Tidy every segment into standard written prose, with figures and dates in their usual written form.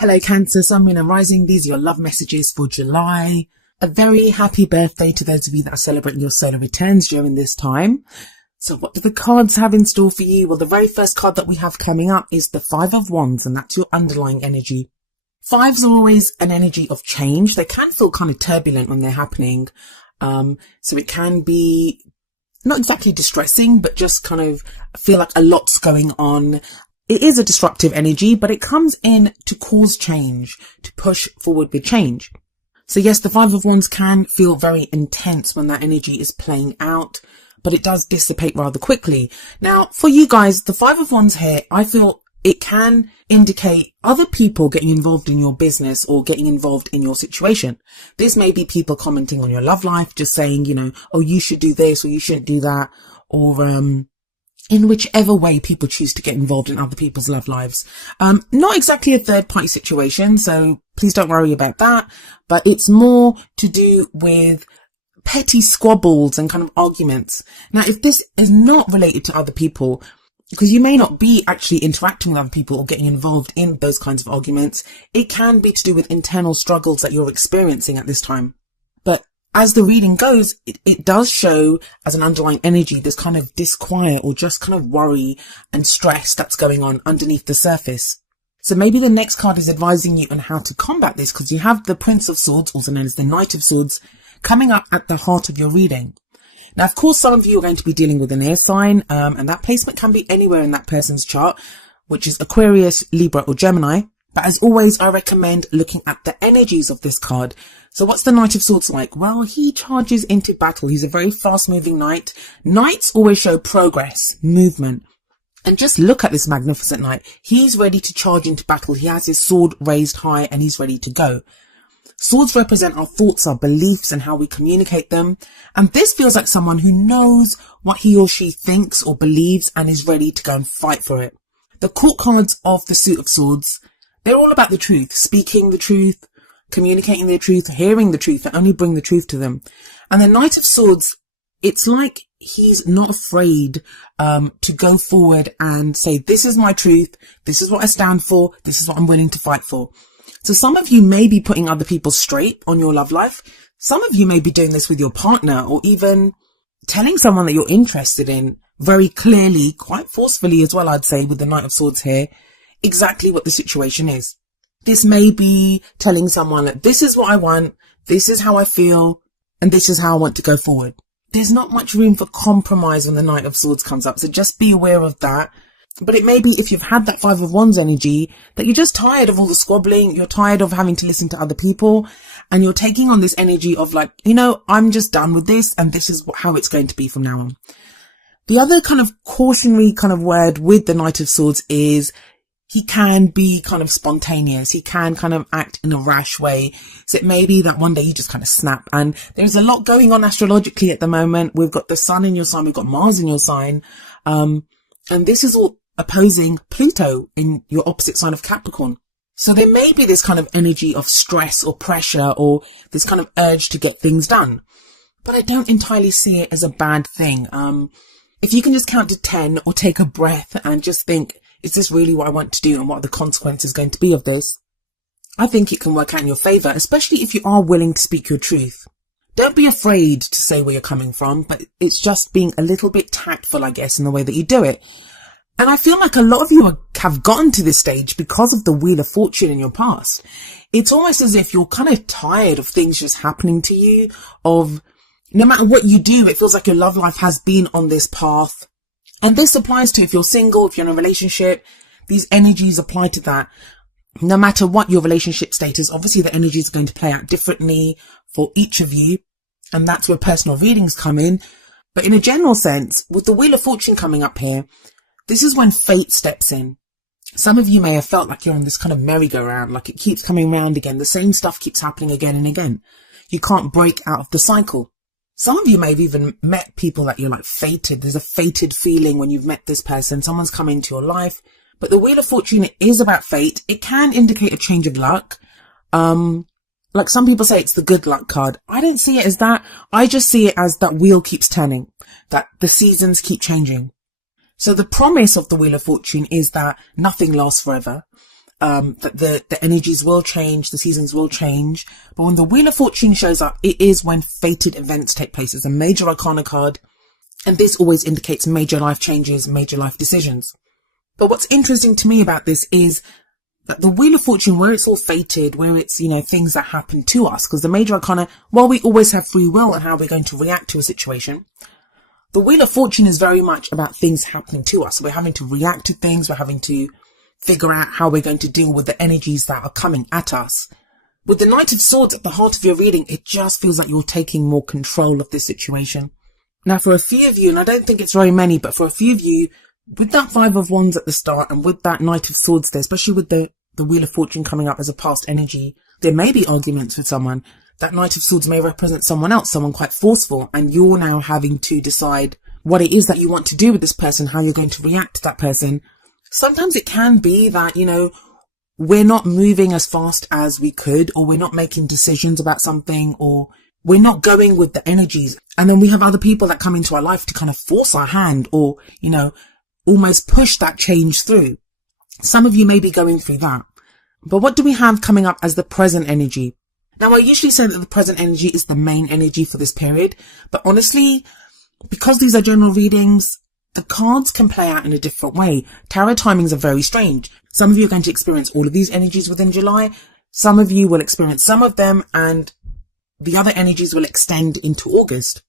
Hello Cancer, Sun, Moon and Rising. These are your love messages for July. A very happy birthday to those of you that are celebrating your solar returns during this time. So what do the cards have in store for you? Well, the very first card that we have coming up is the Five of Wands, and that's your underlying energy. Fives are always an energy of change. They can feel kind of turbulent when they're happening. So it can be not exactly distressing, but just kind of feel like a lot's going on. It is a disruptive energy, but it comes in to cause change, to push forward with change. So yes, the Five of Wands can feel very intense when that energy is playing out, but it does dissipate rather quickly. Now, for you guys, the Five of Wands here, I feel it can indicate other people getting involved in your business or getting involved in your situation. This may be people commenting on your love life, just saying, oh, you should do this or you shouldn't do that, or in whichever way people choose to get involved in other people's love lives. Not exactly a third party situation, so please don't worry about that, but it's more to do with petty squabbles and kind of arguments. Now, if this is not related to other people, because you may not be actually interacting with other people or getting involved in those kinds of arguments, it can be to do with internal struggles that you're experiencing at this time. But as the reading goes, it does show as an underlying energy this kind of disquiet or just kind of worry and stress that's going on underneath the surface. So maybe the next card is advising you on how to combat this, because you have the Prince of Swords, also known as the Knight of Swords, coming up at the heart of your reading. Now, of course, some of you are going to be dealing with an air sign, and that placement can be anywhere in that person's chart, which is Aquarius, Libra or Gemini. But as always, I recommend looking at the energies of this card. So what's the Knight of Swords like? Well, he charges into battle. He's a very fast-moving knight. Knights always show progress, movement. And just look at this magnificent knight. He's ready to charge into battle. He has his sword raised high and he's ready to go. Swords represent our thoughts, our beliefs, and how we communicate them. And this feels like someone who knows what he or she thinks or believes and is ready to go and fight for it. The court cards of the Suit of Swords, they're all about the truth, speaking the truth, communicating their truth, hearing the truth, and only bring the truth to them. And the Knight of Swords, it's like he's not afraid to go forward and say, this is my truth, this is what I stand for, this is what I'm willing to fight for. So some of you may be putting other people straight on your love life. Some of you may be doing this with your partner, or even telling someone that you're interested in very clearly, quite forcefully as well, I'd say, with the Knight of Swords here, exactly what the situation is. This may be telling someone that this is what I want, this is how I feel, and this is how I want to go forward. There's not much room for compromise when the Knight of Swords comes up, so just be aware of that. But it may be, if you've had that Five of Wands energy, that you're just tired of all the squabbling, you're tired of having to listen to other people, and you're taking on this energy of like, I'm just done with this, and this is how it's going to be from now on. The other kind of cautionary kind of word with the Knight of Swords is he can be kind of spontaneous. He can kind of act in a rash way. So it may be that one day you just kind of snap. And there's a lot going on astrologically at the moment. We've got the Sun in your sign. We've got Mars in your sign. And this is all opposing Pluto in your opposite sign of Capricorn. So there may be this kind of energy of stress or pressure or this kind of urge to get things done. But I don't entirely see it as a bad thing. If you can just count to 10 or take a breath and just think, is this really what I want to do and what are the consequences going to be of this? I think it can work out in your favour, especially if you are willing to speak your truth. Don't be afraid to say where you're coming from, but it's just being a little bit tactful, I guess, in the way that you do it. And I feel like a lot of you have gotten to this stage because of the Wheel of Fortune in your past. It's almost as if you're kind of tired of things just happening to you, of no matter what you do, it feels like your love life has been on this path. And this applies to if you're single, if you're in a relationship, these energies apply to that. No matter what your relationship status, obviously the energy is going to play out differently for each of you. And that's where personal readings come in. But in a general sense, with the Wheel of Fortune coming up here, this is when fate steps in. Some of you may have felt like you're on this kind of merry-go-round, like it keeps coming round again. The same stuff keeps happening again and again. You can't break out of the cycle. Some of you may have even met people that you're like fated. There's a fated feeling when you've met this person. Someone's come into your life. But the Wheel of Fortune is about fate. It can indicate a change of luck. Like some people say it's the good luck card. I don't see it as that. I just see it as that wheel keeps turning, that the seasons keep changing. So the promise of the Wheel of Fortune is that nothing lasts forever. that the energies will change, the seasons will change. But when the Wheel of Fortune shows up, it is when fated events take place. It's a major arcana card, and this always indicates major life changes, major life decisions. But what's interesting to me about this is that the Wheel of Fortune, where it's all fated, where it's, things that happen to us, because the major arcana, while we always have free will and how we're going to react to a situation, the Wheel of Fortune is very much about things happening to us. We're having to react to things. We're having to figure out how we're going to deal with the energies that are coming at us. With the Knight of Swords at the heart of your reading, it just feels like you're taking more control of this situation. Now, for a few of you, and I don't think it's very many, but for a few of you, with that Five of Wands at the start and with that Knight of Swords there, especially with the Wheel of Fortune coming up as a past energy, there may be arguments with someone. That Knight of Swords may represent someone else, someone quite forceful, and you're now having to decide what it is that you want to do with this person, how you're going to react to that person. Sometimes it can be that, we're not moving as fast as we could, or we're not making decisions about something, or we're not going with the energies. And then we have other people that come into our life to kind of force our hand or, almost push that change through. Some of you may be going through that. But what do we have coming up as the present energy? Now, I usually say that the present energy is the main energy for this period, but honestly, because these are general readings, the cards can play out in a different way. Tarot timings are very strange. Some of you are going to experience all of these energies within July. Some of you will experience some of them, and the other energies will extend into August.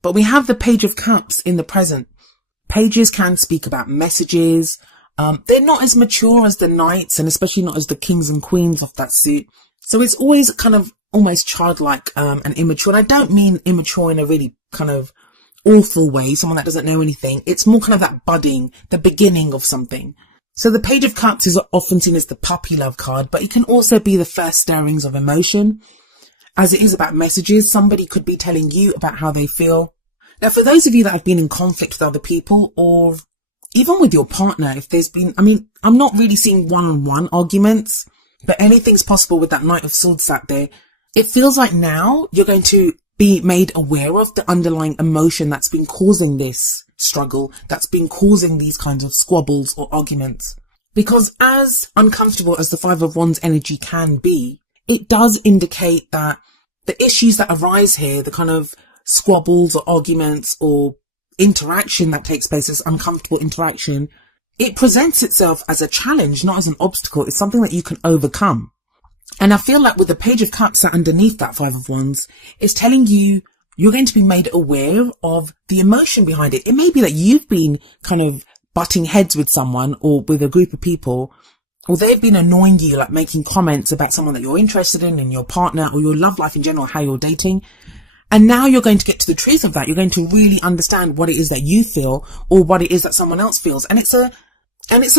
But we have the Page of Cups in the present. Pages can speak about messages. They're not as mature as the Knights, and especially not as the Kings and Queens of that suit. So it's always kind of almost childlike and immature. And I don't mean immature in a really kind of awful way, someone that doesn't know anything. It's more kind of that budding, the beginning of something. So the Page of Cups is often seen as the puppy love card, but it can also be the first stirrings of emotion. As it is about messages, somebody could be telling you about how they feel. Now, for those of you that have been in conflict with other people, or even with your partner, if there's been, I'm not really seeing one-on-one arguments, but anything's possible with that Knight of Swords sat there. It feels like now you're going to be made aware of the underlying emotion that's been causing this struggle, that's been causing these kinds of squabbles or arguments. Because as uncomfortable as the Five of Wands energy can be, it does indicate that the issues that arise here, the kind of squabbles or arguments or interaction that takes place, this uncomfortable interaction, it presents itself as a challenge, not as an obstacle. It's something that you can overcome. And I feel like with the Page of Cups sat underneath that Five of Wands, it's telling you you're going to be made aware of the emotion behind it. It may be that you've been kind of butting heads with someone or with a group of people, or they've been annoying you, like making comments about someone that you're interested in your partner or your love life in general, how you're dating. And now you're going to get to the truth of that. You're going to really understand what it is that you feel or what it is that someone else feels. And it's a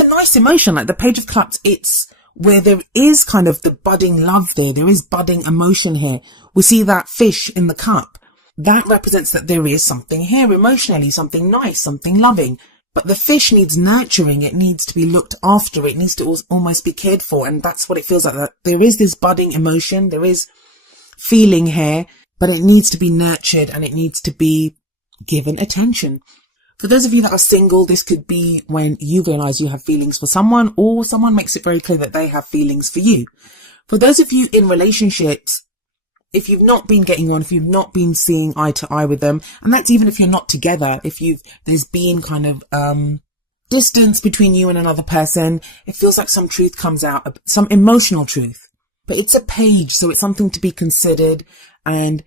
nice emotion. Like the Page of Cups, it's where there is kind of the budding love there. There is budding emotion here. We see that fish in the cup. That represents that there is something here emotionally, something nice, something loving. But the fish needs nurturing. It needs to be looked after. It needs to almost be cared for. And that's what it feels like. That there is this budding emotion. There is feeling here, but it needs to be nurtured and it needs to be given attention. For those of you that are single, this could be when you realize you have feelings for someone, or someone makes it very clear that they have feelings for you. For those of you in relationships, if you've not been getting on, if you've not been seeing eye to eye with them, and that's even if you're not together, there's been kind of distance between you and another person, it feels like some truth comes out, some emotional truth. But it's a page, so it's something to be considered, and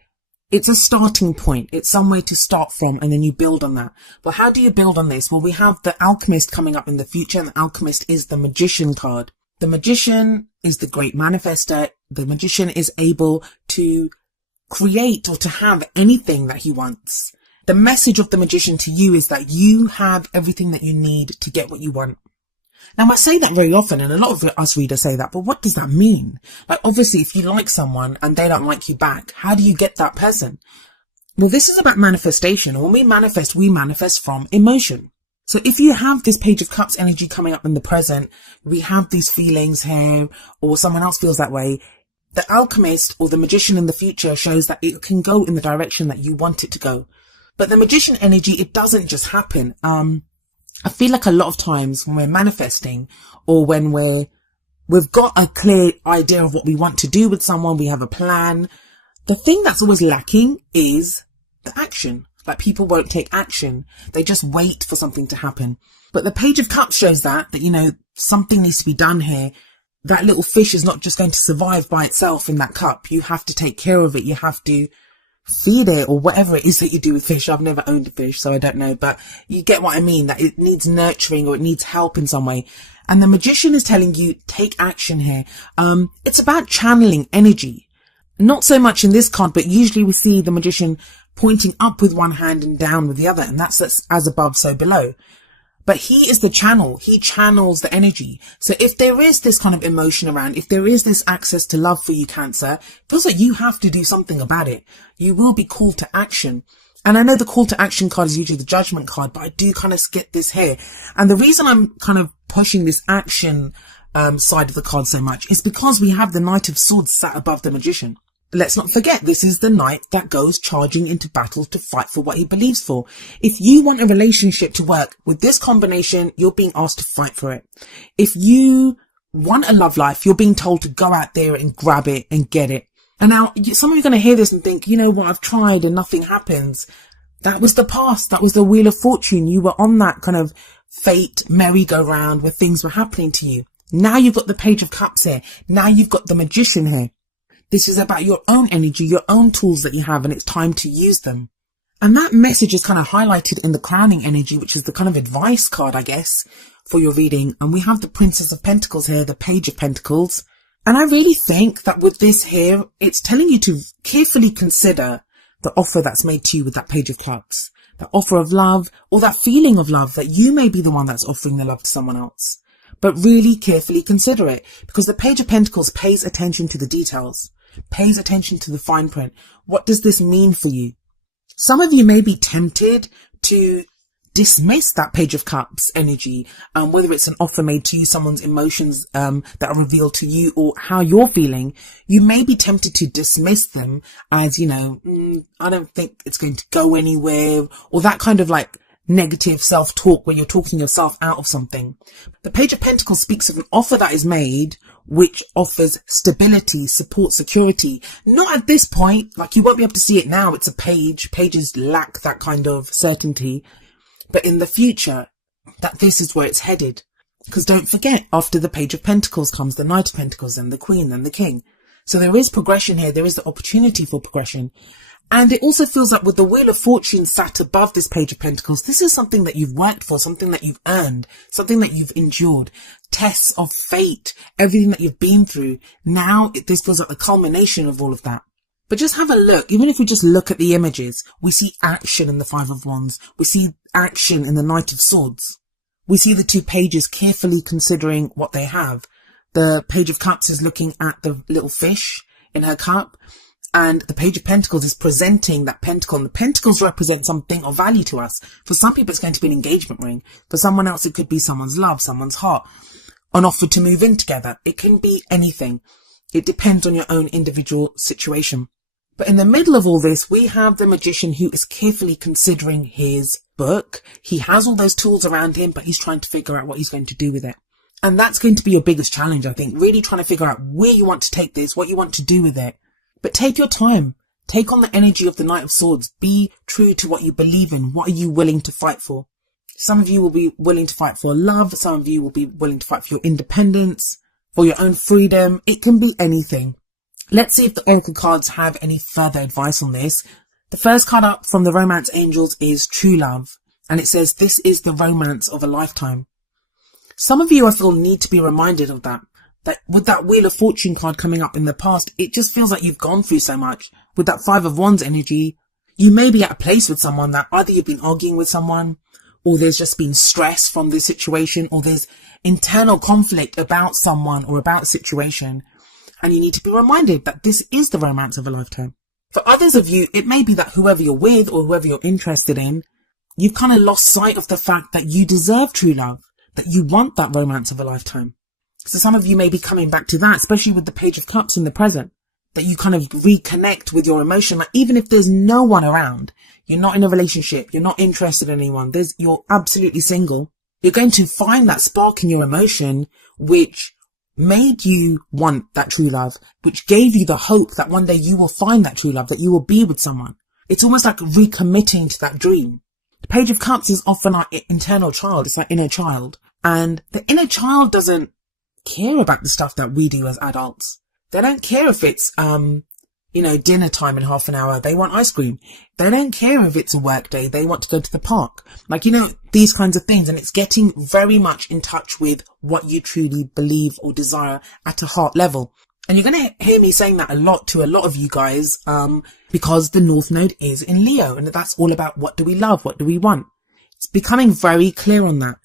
it's a starting point. It's somewhere to start from, and then you build on that. But how do you build on this? Well, we have the Alchemist coming up in the future, and the Alchemist is the Magician card. The Magician is the great manifester. The Magician is able to create or to have anything that he wants. The message of the Magician to you is that you have everything that you need to get what you want. Now, I say that very often, and a lot of us readers say that, but what does that mean? Like, obviously, if you like someone and they don't like you back, how do you get that person? Well, this is about manifestation. When we manifest from emotion. So if you have this Page of Cups energy coming up in the present, we have these feelings here, or someone else feels that way. The Alchemist or the Magician in the future shows that it can go in the direction that you want it to go. But the Magician energy, it doesn't just happen. I feel like a lot of times when we're manifesting or when we're We've got a clear idea of what we want to do with someone. We have a plan. The thing that's always lacking is the action. Like, people won't take action. They just wait for something to happen. But the Page of Cups shows that, something needs to be done here. That little fish is not just going to survive by itself in that cup. You have to take care of it. You have to feed it, or whatever it is that you do with fish. I've never owned a fish, so I don't know, but you get what I mean, that it needs nurturing or it needs help in some way. And the Magician is telling you, take action here. It's about channeling energy. Not so much in this card, but usually we see the Magician pointing up with one hand and down with the other, and that's as above, so below. But he is the channel. He channels the energy. So if there is this kind of emotion around, if there is this access to love for you, Cancer, it feels like you have to do something about it. You will be called to action. And I know the call to action card is usually the Judgment card, but I do kind of get this here. And the reason I'm kind of pushing this action side of the card so much is because we have the Knight of Swords sat above the Magician. Let's not forget, this is the knight that goes charging into battle to fight for what he believes for. If you want a relationship to work with this combination, you're being asked to fight for it. If you want a love life, you're being told to go out there and grab it and get it. And now some of you are going to hear this and think, you know what, I've tried and nothing happens. That was the past. That was the Wheel of Fortune. You were on that kind of fate merry-go-round where things were happening to you. Now you've got the Page of Cups here. Now you've got the Magician here. This is about your own energy, your own tools that you have, and it's time to use them. And that message is kind of highlighted in the Crowning energy, which is the kind of advice card, I guess, for your reading. And we have the Princess of Pentacles here, the Page of Pentacles. And I really think that with this here, it's telling you to carefully consider the offer that's made to you with that Page of Cups. The offer of love, or that feeling of love that you may be the one that's offering the love to someone else. But really carefully consider it, because the Page of Pentacles pays attention to the details. Pays attention to the fine print. What does this mean for you? Some of you may be tempted to dismiss that Page of Cups energy, whether it's an offer made to you, someone's emotions that are revealed to you, or how you're feeling. You may be tempted to dismiss them as, I don't think it's going to go anywhere, or that kind of like negative self-talk where you're talking yourself out of something. The Page of Pentacles speaks of an offer that is made which offers stability, support, security. Not at this point, like you won't be able to see it now. It's a page. Pages lack that kind of certainty. But in the future, that this is where it's headed. Because don't forget, after the Page of Pentacles comes the Knight of Pentacles, and the Queen, and the King. So there is progression here. There is the opportunity for progression. And it also feels like with the Wheel of Fortune sat above this Page of Pentacles, this is something that you've worked for, something that you've earned, something that you've endured. Tests of fate, everything that you've been through. Now this feels like the culmination of all of that. But just have a look. Even if we just look at the images, we see action in the Five of Wands. We see action in the Knight of Swords. We see the two pages carefully considering what they have. The Page of Cups is looking at the little fish in her cup. And the Page of Pentacles is presenting that pentacle. And the pentacles represent something of value to us. For some people, it's going to be an engagement ring. For someone else, it could be someone's love, someone's heart, an offer to move in together. It can be anything. It depends on your own individual situation. But in the middle of all this, we have the Magician who is carefully considering his book. He has all those tools around him, but he's trying to figure out what he's going to do with it. And that's going to be your biggest challenge, I think. Really trying to figure out where you want to take this, what you want to do with it. But take your time. Take on the energy of the Knight of Swords. Be true to what you believe in. What are you willing to fight for? Some of you will be willing to fight for love. Some of you will be willing to fight for your independence, for your own freedom. It can be anything. Let's see if the Oracle cards have any further advice on this. The first card up from the Romance Angels is True Love. And it says, this is the romance of a lifetime. Some of you, I feel, need to be reminded of that. That with that Wheel of Fortune card coming up in the past, it just feels like you've gone through so much. With that Five of Wands energy, you may be at a place with someone that either you've been arguing with someone, or there's just been stress from the situation, or there's internal conflict about someone or about a situation. And you need to be reminded that this is the romance of a lifetime. For others of you, it may be that whoever you're with or whoever you're interested in, you've kind of lost sight of the fact that you deserve true love, that you want that romance of a lifetime. So some of you may be coming back to that, especially with the Page of Cups in the present, that you kind of reconnect with your emotion. Like even if there's no one around, you're not in a relationship, you're not interested in anyone, you're absolutely single, you're going to find that spark in your emotion, which made you want that true love, which gave you the hope that one day you will find that true love, that you will be with someone. It's almost like recommitting to that dream. The Page of Cups is often our internal child. It's our inner child. And the inner child doesn't care about the stuff that we do as adults. They don't care if it's, dinner time in half an hour. They want ice cream. They don't care if it's a work day. They want to go to the park. These kinds of things. And it's getting very much in touch with what you truly believe or desire at a heart level. And you're going to hear me saying that a lot to a lot of you guys, because the North Node is in Leo, and that's all about what do we love? What do we want? It's becoming very clear on that.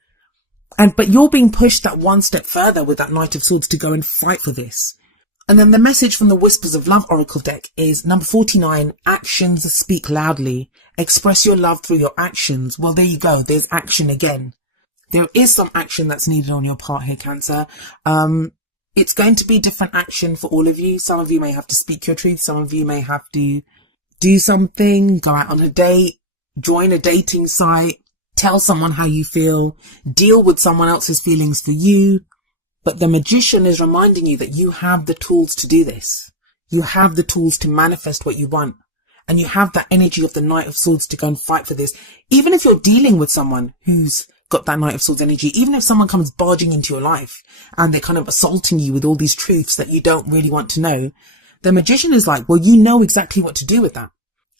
But you're being pushed that one step further with that Knight of Swords to go and fight for this. And then the message from the Whispers of Love Oracle deck is number 49, actions speak loudly. Express your love through your actions. Well, there you go. There's action again. There is some action that's needed on your part here, Cancer. It's going to be different action for all of you. Some of you may have to speak your truth. Some of you may have to do something, go out on a date, join a dating site, tell someone how you feel, deal with someone else's feelings for you. But the Magician is reminding you that you have the tools to do this. You have the tools to manifest what you want. And you have that energy of the Knight of Swords to go and fight for this. Even if you're dealing with someone who's got that Knight of Swords energy, even if someone comes barging into your life and they're kind of assaulting you with all these truths that you don't really want to know, the Magician is like, well, you know exactly what to do with that.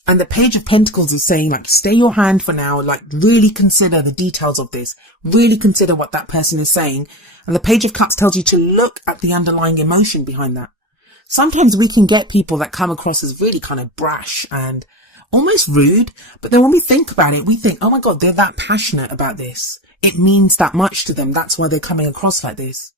And the Page of Pentacles is saying, stay your hand for now, really consider the details of this, really consider what that person is saying. And the Page of Cups tells you to look at the underlying emotion behind that. Sometimes we can get people that come across as really kind of brash and almost rude, but then when we think about it, we think, oh my God, they're that passionate about this. It means that much to them. That's why they're coming across like this.